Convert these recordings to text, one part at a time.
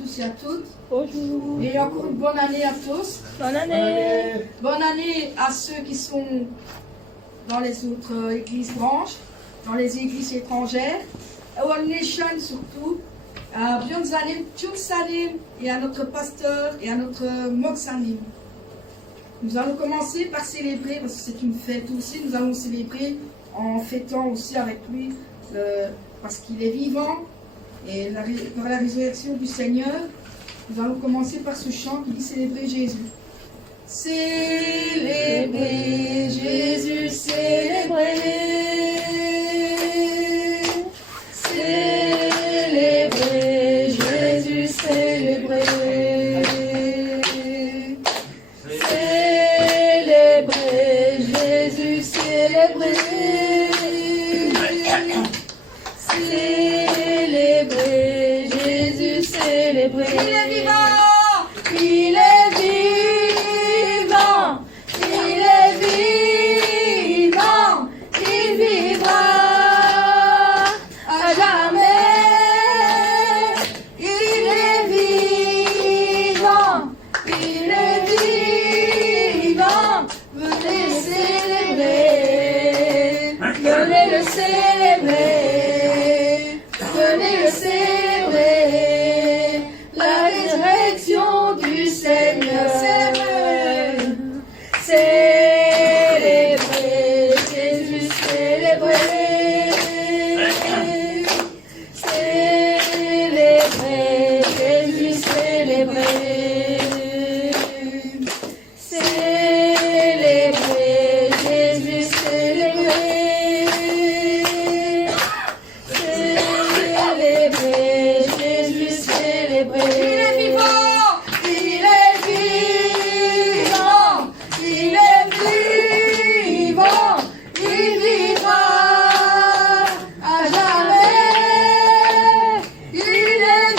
tous et à toutes. Bonjour. Et encore une bonne année à tous. Bonne année. Bonne année à ceux qui sont dans les autres églises branches, dans les églises étrangères, All Nation surtout. Björnsanim, Tjursanim et à notre pasteur et à notre Moksanim. Nous allons commencer par célébrer, parce que c'est une fête aussi, nous allons célébrer en fêtant aussi avec lui, parce qu'il est vivant, et par la résurrection du Seigneur. Nous allons commencer par ce chant qui dit célébrer Jésus. Célébrer Jésus, célébrer. Célébrer Jésus, célébrer. Célébrer Jésus, célébrer. Célébrer Jésus, célébrer. Il est vivant! Il est vivant! Il est vivant! Il vivra à jamais! Il est vivant! Il est vivant! Venez célébrer! Venez le célébrer! Venez le célébrer, la résurrection du Seigneur. Célébrer Jésus, célébrer. Célébrer Jésus, célébrer. Célébrer Jésus, célébrer. Célébrer Jésus, célébrer. Il est vivant! Il est vivant! Il est vivant! Il vivra à jamais! Il est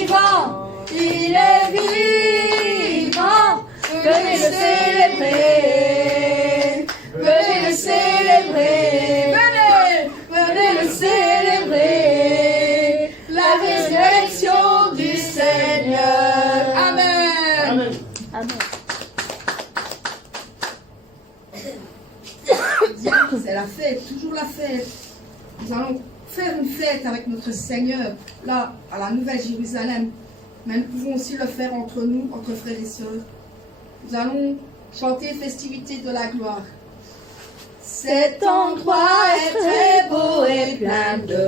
vivant! Il est vivant! Venez le célébrer! Venez le célébrer! Venez le célébrer, la résurrection du Seigneur. Amen. Amen. C'est la fête, toujours la fête. Nous allons faire une fête avec notre Seigneur, là, à la Nouvelle Jérusalem. Mais nous pouvons aussi le faire entre nous, entre frères et sœurs. Nous allons chanter Festivité de la gloire. Cet endroit est très beau et plein de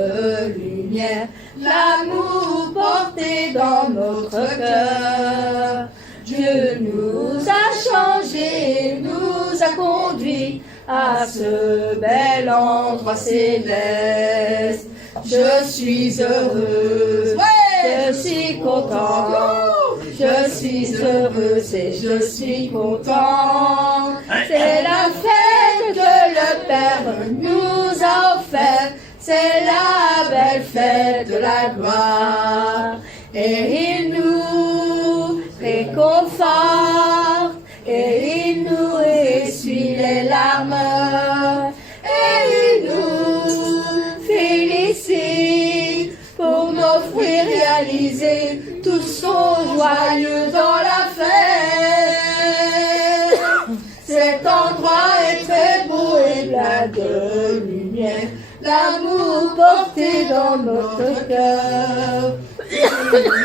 lumière, l'amour porté dans notre cœur. Dieu nous a changés, nous a conduits à ce bel endroit céleste. Je suis heureuse, je suis contente, je suis heureuse et je suis contente. C'est la fête que le Père nous a offerte, c'est la belle fête de la gloire. Et il nous réconforte, et il nous essuie les larmes, et il nous félicite pour nos fruits réalisés. Tous sont joyeux dans la fête. Cet endroit est très beau et plein de lumière, l'amour porté dans notre cœur.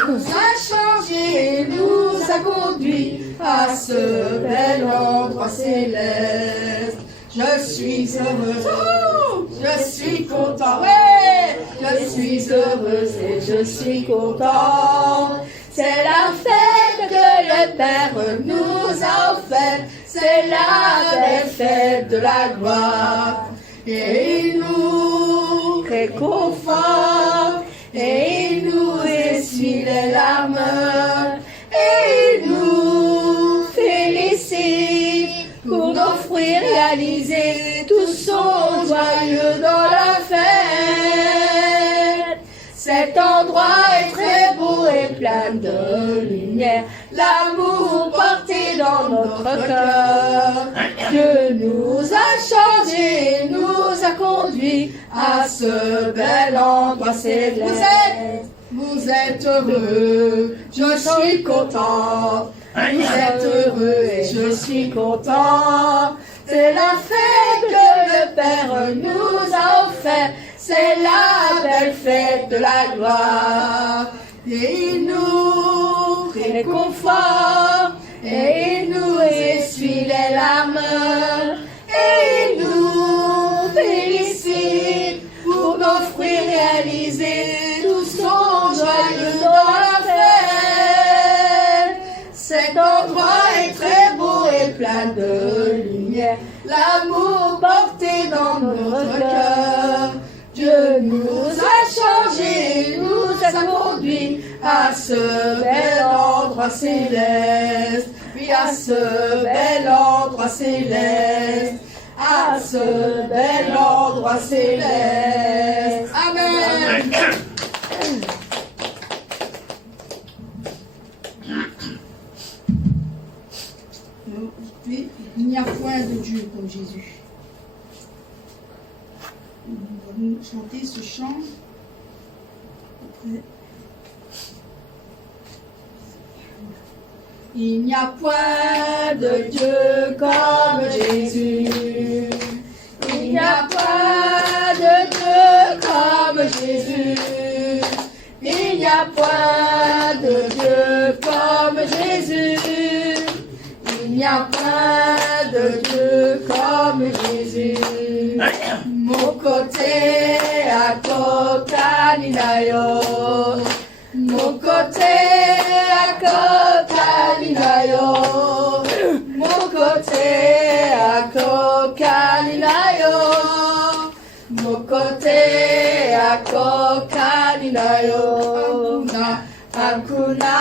Nous a changés, nous a conduits à ce bel endroit céleste. Je suis heureuse, je suis content, ouais, je suis heureuse et je suis content. C'est la fête que le Père nous a offerte, c'est la belle fête de la gloire. Et il nous réconforte, et il nous essuie les larmes, et il nous félicite pour nos fruits réalisés. Tous sont joyeux dans la fête. Cet endroit est très beau et plein de lumière, l'amour porté dans notre cœur. Dieu nous a changés, nous a conduits à ce bel endroit céleste. Vous êtes heureux, je suis content. Vous êtes heureux et je suis content. C'est la fête que le Père nous a offert. C'est la belle fête de la gloire. Et il nous réconforte. Et il nous essuie les larmes. Et il nous félicite pour nos fruits réalisés. Tous sont joyeux dans la fête. Cet endroit est très beau et plein de lumière. L'amour porté dans notre cœur. Dieu nous a changés, nous a conduits à ce bel endroit céleste. Oui, à ce bel endroit céleste. À ce bel endroit céleste. Amen. Oui, il n'y a point de Dieu comme Jésus. Nous allons chanter ce chant. Il n'y a point de Dieu comme Jésus. Il n'y a point de Dieu comme Jésus. Il n'y a point de Dieu comme Jésus. Il n'y a point de Dieu comme Jésus. Mon côté à Kokaninayo. Mon côté à Kokaninayo. Mon côté à Kokaninayo. Mon côté à Kokaninayo. Hakuna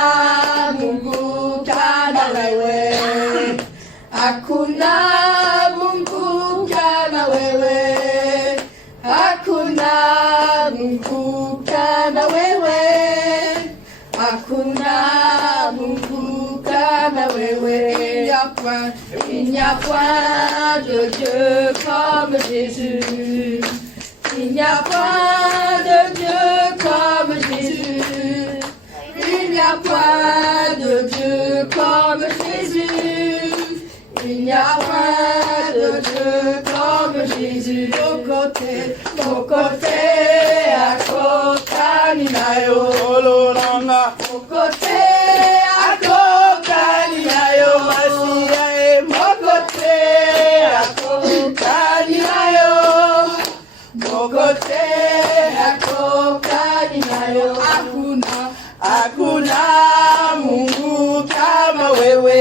Mungu kama wewe. Hakuna Mungu kama wewe. Hakuna Mungu kama wewe. Hakuna Mungu kama wewe. Il n'y a point de Dieu comme Jésus. Il n'y a point de Dieu comme Jésus. Il n'y a point de Dieu comme Jésus. Il n'y a point de Dieu comme Jésus. Mon côté à Kokaninayo. Mon côté à Kokaninayo. Mon côté à Kokaninayo. Mon côté à Kokaninayo. Hakuna Mungu kama wewe.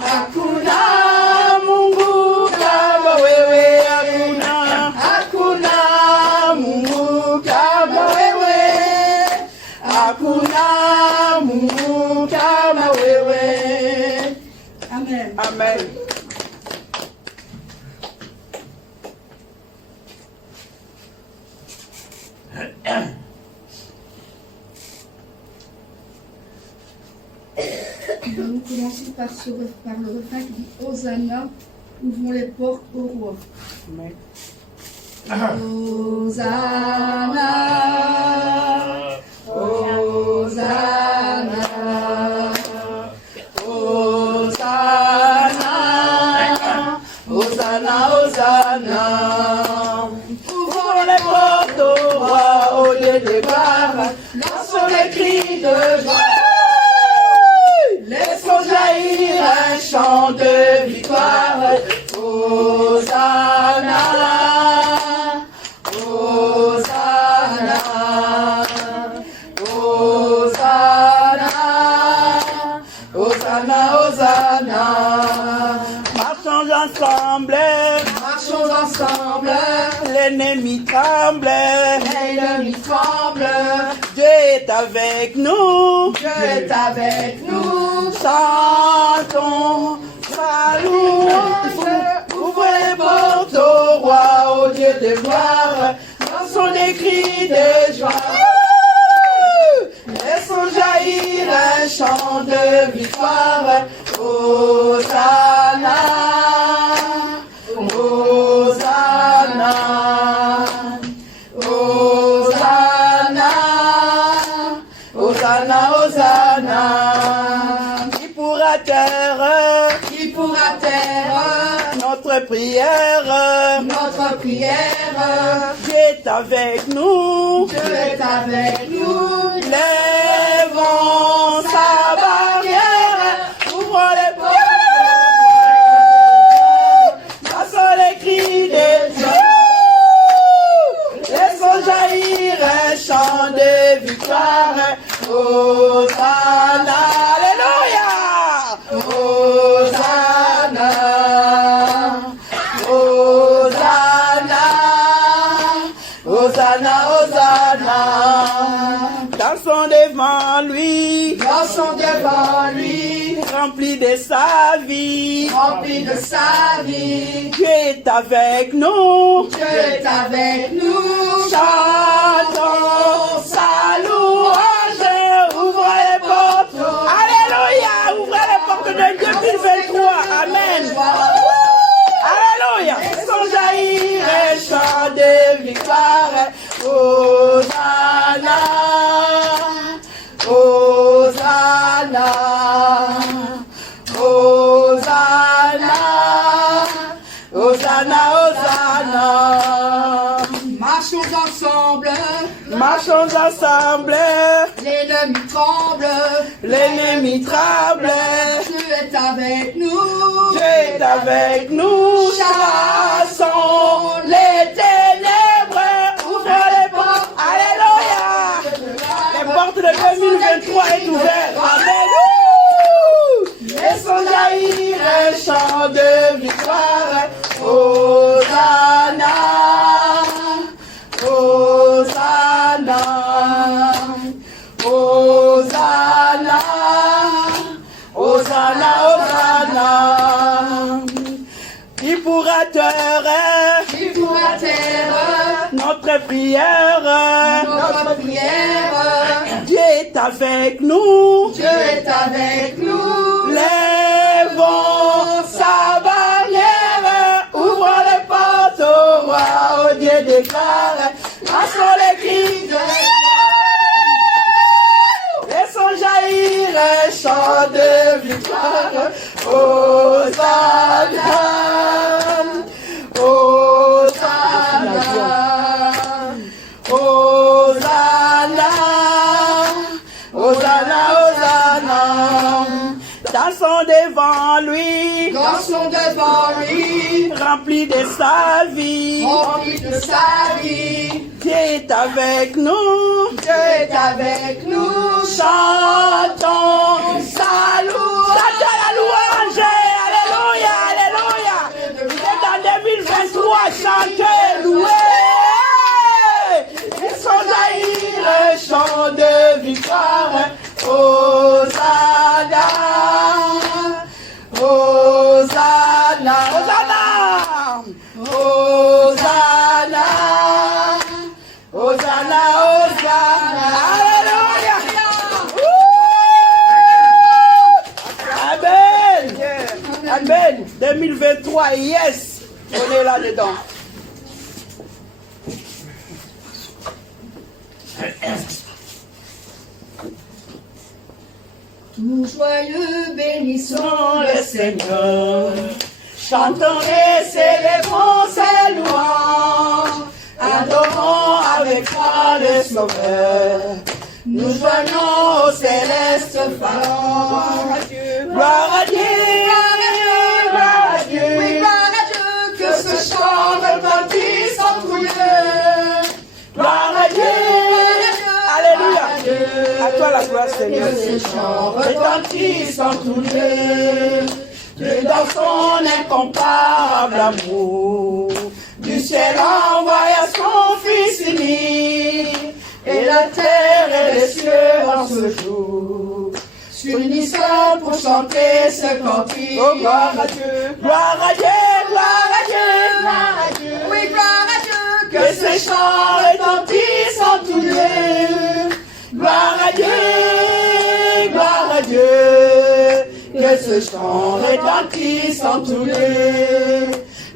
Hakuna Mungu kama wewe. Hakuna Mungu kama wewe. Hakuna Mungu kama wewe. Amen. Amen. Nous allons commencer par le refrain qui dit Hosanna, ouvrons les portes au roi. Amen. Hosanna, Hosanna, Hosanna, Hosanna, Hosanna. Ouvrons les portes au roi, au lieu des barres, lançons les cris de joie. Laissons jaillir un chant de victoire. Hosanna, Hosanna, Hosanna, Hosanna, Hosanna. Marchons ensemble, marchons ensemble. L'ennemi tremble, l'ennemi tremble. Dieu est avec nous, Dieu est avec nous. Chantons sa louange. Ouvrez les portes au roi, au Dieu de gloire. Lançons des cris de joie. Laissons jaillir un chant de victoire. Hosanna, Hosanna, Hosanna, prière. Notre prière. Dieu est avec nous. Dieu est avec nous. Lèvons sa barrière. Ouvrons les portes. Passons les cris de Dieu. Laissons jaillir un chant de victoire. Hosanna. Alléluia. Hosanna. Hosanna. Hosanna. Hosanna. Dansons devant lui. Dansons devant lui. Rempli de sa vie. Rempli de sa vie. Dieu est avec nous. Dieu est avec nous. Chantons sa louange. Ouvrez les portes. Alléluia. Ouvrez les portes de 2023. Amen. Alléluia. Laissons jaillir un chant de victoire. Hosanna. Hosanna. Hosanna. Hosanna. Hosanna. Marchons ensemble. Marchons ensemble. L'ennemi tremble. L'ennemi tremble. Dieu est avec nous. Dieu est avec nous. Chassons les ténèbres. Ouvrons les portes. Alléluia. Les portes de 2023 est ouverte. Amen. Laissons jaillir un chant de victoire. Hosanna. Hosanna. Hosanna. Hosanna. Hosanna. Qui pourra taire Qui pourra taire notre prière? notre prière? Dieu est avec nous. Dieu est avec nous. Lèvons sa barrière. Ouvrons les portes au roi. Oh Dieu déclare. Laissons les cris de laissons jaillir un chant de victoire. Hosanna. Hosanna. Hosanna. Hosanna. Hosanna. Dansons devant lui. Dansons devant lui. Rempli de sa vie. Rempli de sa vie. Dieu est avec nous. Dieu est avec nous. Chantons sa louange. Chantons la louange. Alléluia. Alléluia. Vous êtes en 2023. Chantez, louez. Laissons jaillir un chant de victoire. Hosanna. Hosanna. Hosanna. Hosanna. Hosanna. Hosanna. Alléluia. Amen. Amen. 2023, yes. On est là-dedans. Tout joyeux, bénissons le Seigneur. Chantons et célébrons ses louanges. Adorons avec foi le Sauveur. Nous joignons au céleste phare. Gloire à Dieu. Gloire à Dieu. Oui, gloire à Dieu, que ce chant retentisse en tout lieu. Gloire à Dieu. Alléluia. À toi la gloire, Seigneur. Que ce chant Retentisse en tout lieu. Dieu dans son incomparable amour, du ciel envoya son Fils unique, et la terre et les cieux en ce jour s'unissent pour chanter ce cantique. Oh, gloire à Dieu, gloire à Dieu, gloire à Dieu, gloire à Dieu. Oui, gloire à Dieu, Que ce chant retentisse en tout lieu. Gloire à Dieu, gloire à Dieu. Que ce chant retentisse en tout lieu.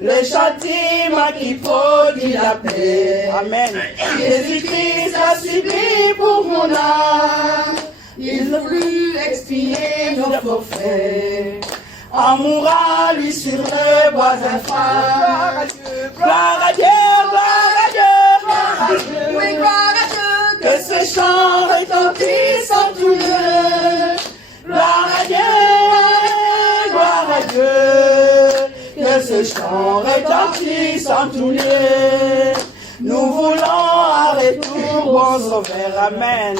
Le châtiment qui produit la paix. Amen. Jésus-Christ a subi pour mon âme. il voulut expier nos forfaits. en mourant lui sur le bois infâme. Gloire à Dieu, gloire à Dieu, gloire à Dieu. Oui, gloire à Dieu. Que ce chant retentisse en tout lieu. Gloire à Dieu, gloire à Dieu. Que ce chant retentisse en tout lieu. Nous voulons en retour, bon sauveur, amen.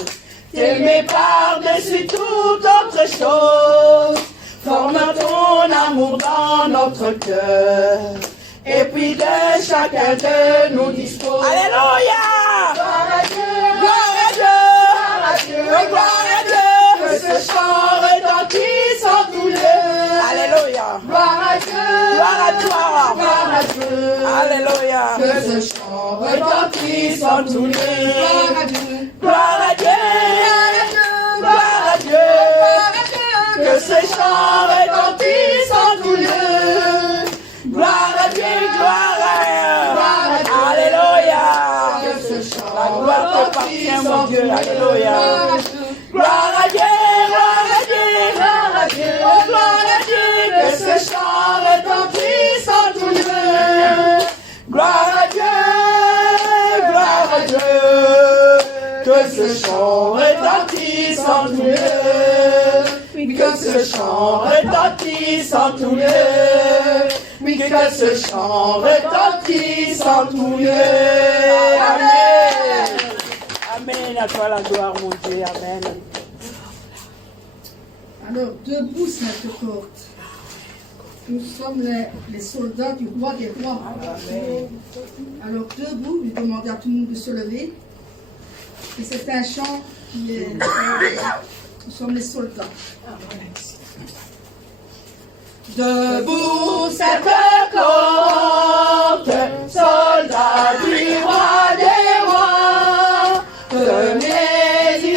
T'aimer par-dessus toute autre chose. Forme ton amour dans notre cœur. Et puis de chacun de nous dispose. Alléluia! Gloire à Dieu! Gloire à Dieu! Gloire à Dieu! Gloire à Dieu! Que ce chant retentisse en tous lieux. Alléluia! Gloire à Dieu! Gloire à toi! Gloire à Dieu! Alléluia! Que ce chant retentisse en tous lieux. Gloire à Dieu. Gloire à Dieu! Gloire à Dieu! Que ce chant retentisse en tous lieux. Gloire à Dieu, gloire à Dieu. Alléluia. La gloire t'appartient, mon Dieu. Alléluia. Gloire à Dieu, gloire à Dieu, gloire à Dieu, gloire à Dieu. Que ce chant retentisse en tous lieux. Gloire à Dieu, gloire à Dieu. Que ce chant retentisse en tous lieux. Que ce chant retentisse en tous lieux. Oui, que ce chant retentisse en tous lieux. Amen. Amen. À toi la gloire, mon Dieu. Amen. Alors, debout, Sainte Côte. Nous sommes les soldats du roi des rois. Amen. Alors, debout, nous demandons à tout le monde de se lever. Et c'est un chant qui est... Nous sommes les soldats. Debout, cette côte, soldats du roi des rois, tenez une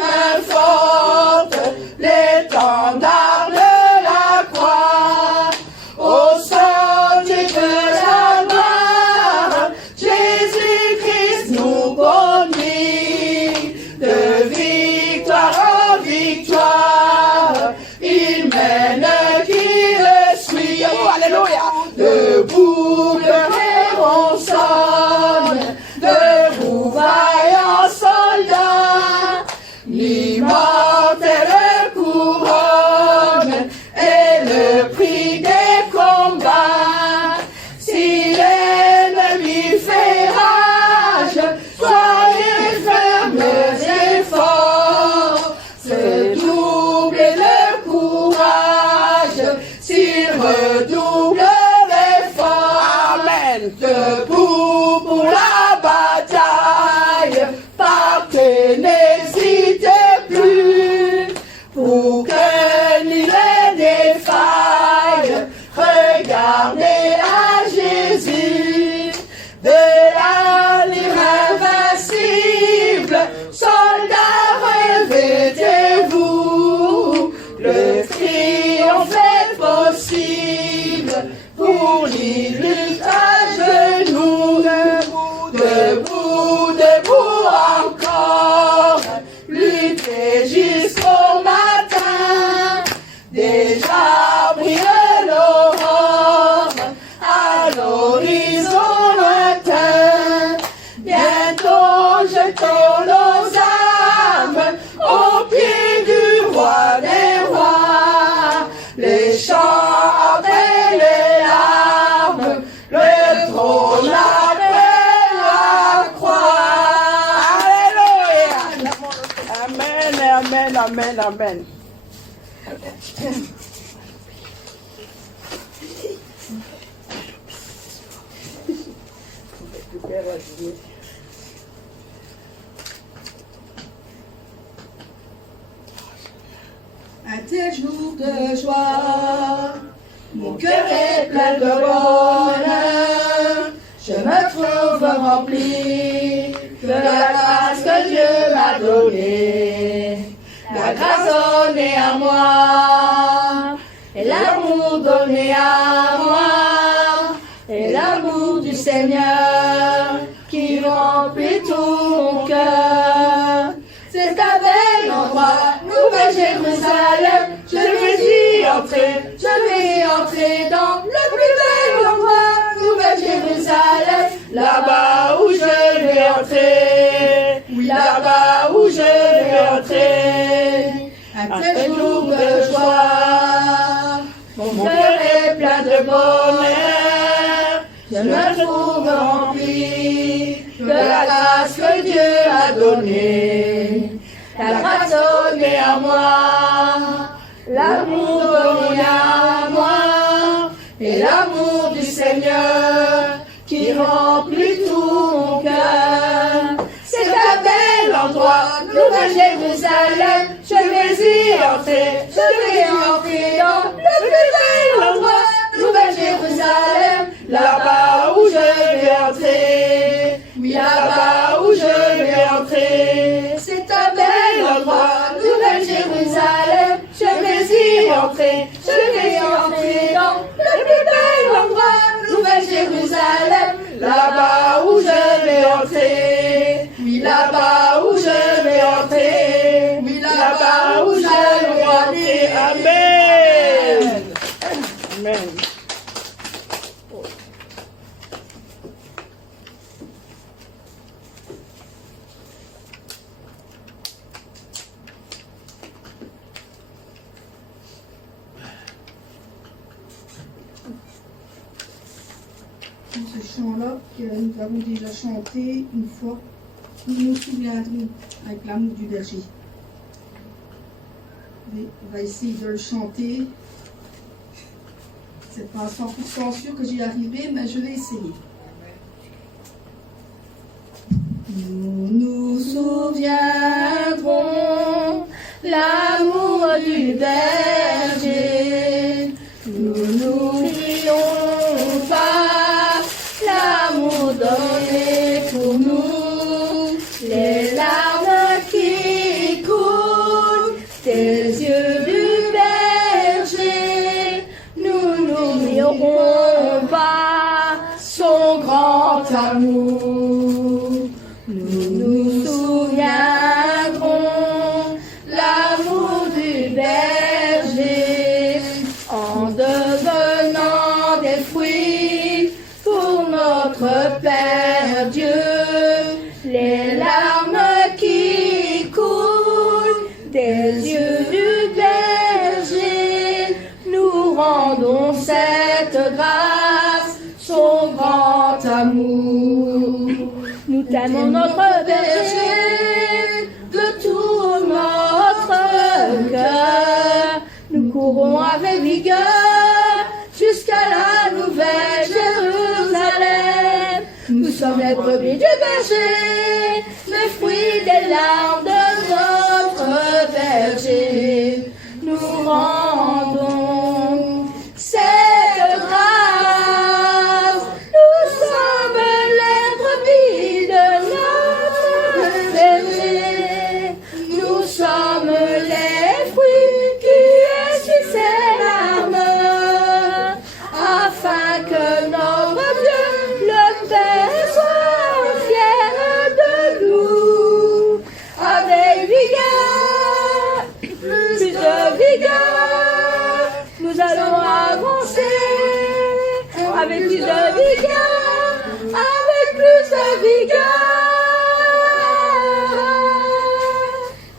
main forte, l'étendard de la croix, au sommet de la gloire, Jésus-Christ nous conduit, de victoire en victoire, il mène qui le suit. Alléluia. Debout, le héros sonne, debout, vaillant soldat, l'immortelle couronne et le prix des combats. Si l'ennemi fait rage, soyez fermes et forts, c'est doubler le courage, s'il redouble l'effort. Amen. Debout pour la bataille, partez, n'hésitez plus, pour que nul ne défaille, regardez à Jésus, de l'allure invincible, soldats, revêtez-vous, le triomphe est possible, pour l'île lutte à genoux, debout, debout encore, luttez jusqu'au matin, déjà brille l'aurore, à l'horizon lointain, bientôt jetons nos âmes au pied du roi des rois, les chants après les larmes, le trône après la croix. Alléluia. Amen, amen, amen, amen. Un tel jour de joie, mon cœur est plein de bonheur, je me trouve rempli de la grâce que Dieu m'a donnée, la grâce donnée à moi, et l'amour donné à moi, et l'amour du Seigneur qui remplit tout mon cœur. C'est un bel endroit, Nouvelle Jérusalem, je veux y entrer, je vais entrer dans le plus bel endroit, Nouvelle Jérusalem, là-bas où je vais entrer, oui, là-bas où je vais entrer. Un tel jour de joie, mon cœur est plein de bonheur, je me trouve rempli de la grâce que Dieu a donnée. La grâce donnée à moi, l'amour donné à moi, et l'amour du Seigneur qui remplit tout mon cœur. C'est un bel endroit, Nouvelle Jérusalem, je vais y entrer, je vais entrer dans le plus bel endroit, Nouvelle Jérusalem, là-bas où je vais entrer, oui, là-bas où je vais entrer. C'est un bel endroit, Nouvelle Jérusalem, je vais y entrer, je vais entrer dans le plus bel endroit, Nouvelle Jérusalem, là-bas où je vais entrer, oui, là-bas où je vais entrer, oui, là-bas où je vais entrer. Amen. Amen. Ce chant-là, que nous avons déjà chanté une fois, nous nous souviendrons avec l'amour du berger. On va essayer de le chanter. C'est pas 100% sûr que j'y arriverai, mais je vais essayer. Nous nous souviendrons l'amour du berger. Nous n'oublions pas l'amour donné pour nous, les larmes qui coulent des yeux du berger. Nous n'oublierons pas son grand amour. Nous nous souviendrons l'amour du berger en devenant des fruits pour notre Père Dieu. Les larmes qui coulent des yeux du berger, nous rendons cette grâce, son grand amour. Nous t'aimons notre berger de tout notre cœur. Nous courons avec vigueur jusqu'à la Nouvelle Jérusalem. Nous sommes les brebis du berger, les fruits des larmes de notre berger. Nous rendons cette grâce. Nous sommes les brebis de notre berger. Nous sommes les fruits qui essuient ses larmes, afin que notre Dieu, le Père, soit fier de nous. Avec vigueur, plus de vigueur, nous allons avancer. Avec plus de vigueur, avec plus de vigueur.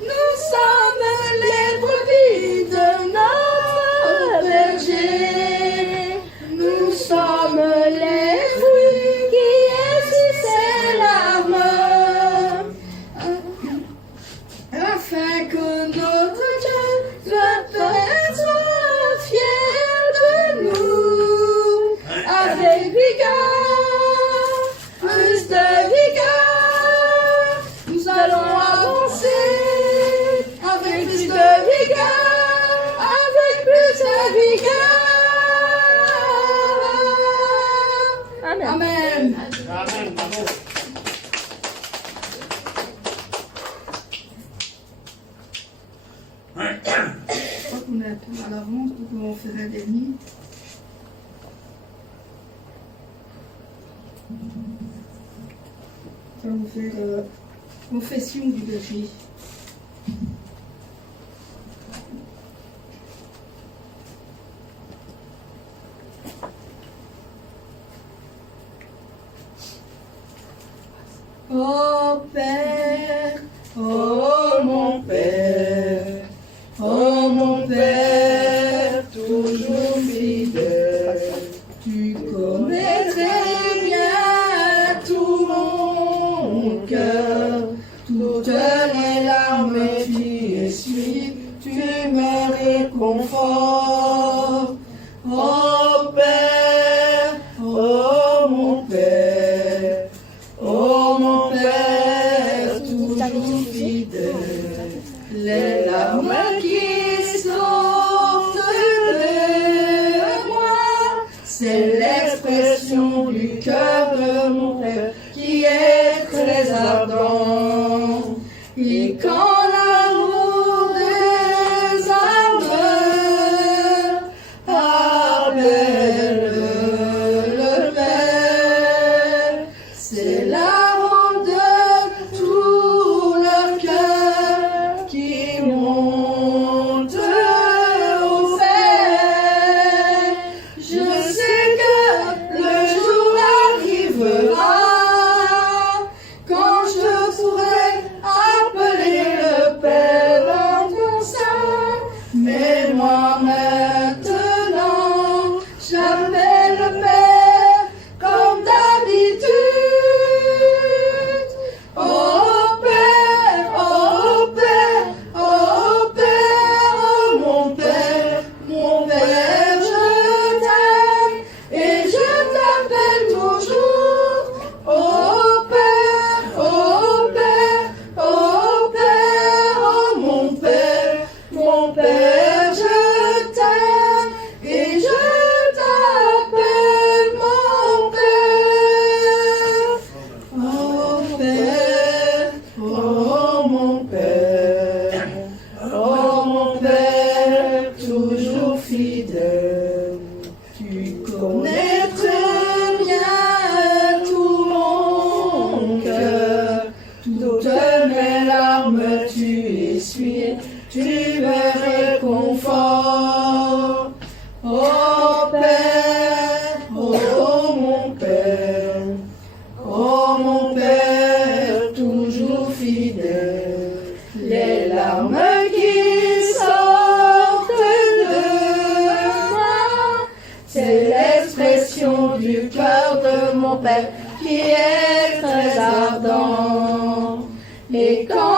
Nous sommes les brebis de notre berger. Nous sommes les fruits qui essuient ses larmes, afin que notre Dieu, le Père, soit fier de nous. Avec vigueur, plus de vigueur, nous allons avancer. Avec plus de vigueur, avec plus de vigueur. Amen. Amen. Amen. Je crois qu'on est un peu à l'avance, donc on va en faire un dernier. Nous allons faire confession du berger. Oh Père, Oh mon Père, oh mon Père, toujours fidèle. tu connais très bien tout mon cœur, Toutes les larmes tu essuies, tu me réconfortes. Oh Père, oh mon Père, oh mon Père, toujours fidèle. Les larmes qui sortent de moi, c'est l'expression du cœur de mon Père qui est très ardent. Et quand l'amour des ardeurs appelle le Père, c'est la ronde de tout leur cœur qui monte au Père. Je sais que le jour arrivera quand je pourrai appeler le Père dans ton sein. Mais moi maintenant, j'appelle le Père comme d'habitude. Oh Père, oh Père, oh Père, oh mon Père, je t'aime et je t'appelle toujours. Oh Père, oh Père, oh Père, oh mon Père, je t'aime et je t'appelle mon Père. Oh Père, oh mon Père, oh mon Père, toujours fidèle. Tu connais très bien tout mon cœur, toutes mes larmes tu essuies, tu me réconfortes. Oh Père, oh mon Père, toujours fidèle. Les larmes qui sortent de moi, c'est l'expression du cœur de mon Père qui est très ardent. Et quand